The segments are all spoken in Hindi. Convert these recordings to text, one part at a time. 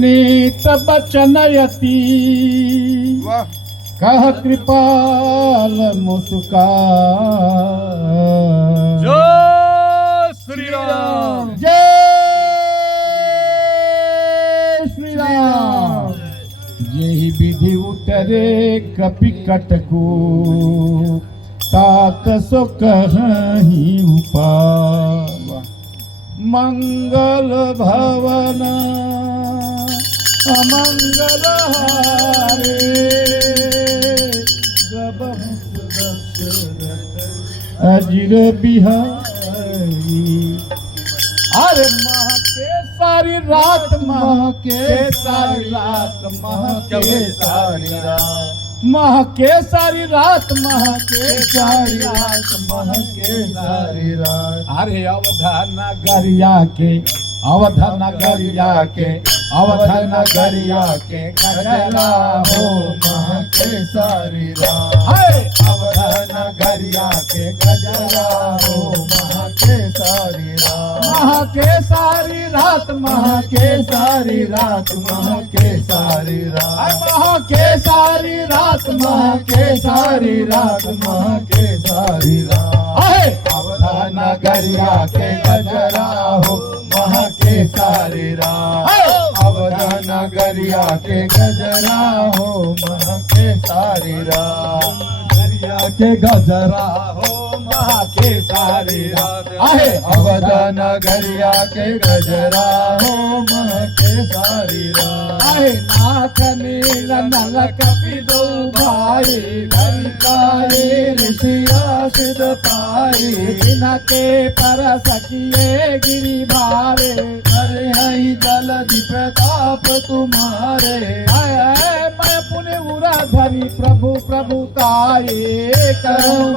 नीत बचनयती वाह कह कृपाल मुस्का जय श्री राम जय श्री राम। यही विधि उतरे कपि कटकू तात सो कहीं उपाय मंगल भवन अमंगल हारे जब अजिर बिहारी। अरे माह के सारी रात माह के सारी रात माह के सारी रात माह के सारी रात माह के सारी रात माह के सारी रात। अरे अवधान गरिया के अवधान गरिया के अवधान गरिया के गजरा हो माह के सारी रात। अवधान गरिया के गजरा हो माह के सारी रात माह के सारी रात माह के सारी रात माह के सारी रात माह के सारी रात माह के सारी रात माह के सारी रात। अवधान गरिया के गजरा हो माह के सारी रात अवधान गरिया के गजरा हो माह के सारी रात गरिया के गजरा हो माह के सारी रात। आहे अवधान गरिया के गजरा हो माह के सारी रात। आहे नाथ नील नल कपि दो भाई लंकाए ऋषिया सिद्ध पाई जिनके पर सकिए गिरि भारे अरे हई जलधि प्रताप तुम्हारे। आय मैं पुण्य उरा धरी प्रभु प्रभुताए करम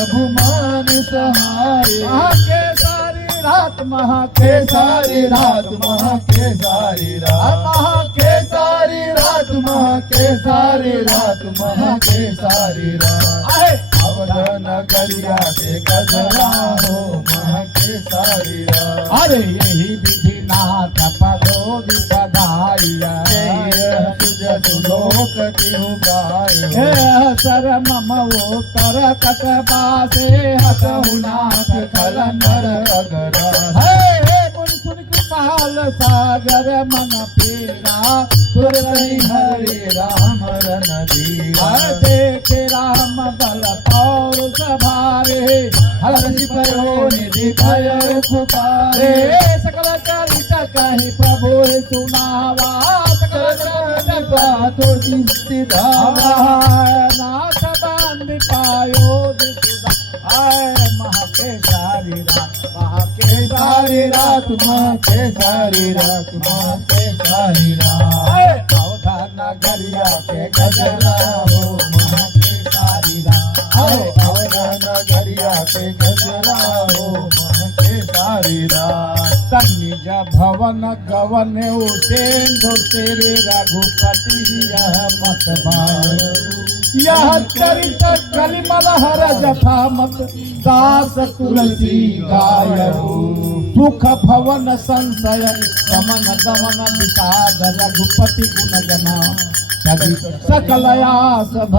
अभिमान सहारे। माह के सारी रात माह के सारी रात माह के सारी रात माह के सारी रात माह के सारी रात माह के सारी रात। अवधान गरिया के गजरा हो माह के सारी रात। अरे यही विधि नाथ पदो विपदाइया सुलोक तिहु गाय सर मम वो कर कटबा से हतहु नाथ कलंदर अगरा। सुन कृपाल सागर मन पीरा तुरई हरे राम रन दीरा। देखे राम बल पौरुष भारे हर्षि भयो निधि भयो सुपारे। सकल चरित कहि प्रभु सुनावा सकल चरित पातो जिस्ति धावा। नाथ बंद पायो दिसुदा आय माह के सारी रात माह के सारी रात माह के सारी रात माह के सारी रात। अवधान गरिया के गजरा हो माह के सारी रात। अवधान गरिया के गजरा हो माह के सारी रात। तनिज भवन गवन उसेंदु तेरे रघुपति यह मत भायो यह चरित कलिमल हर जथा मत दास तुलसी गायऊ। सुख भवन संशय समन दमन विषाद रघुपति गुण गना सकल आस भर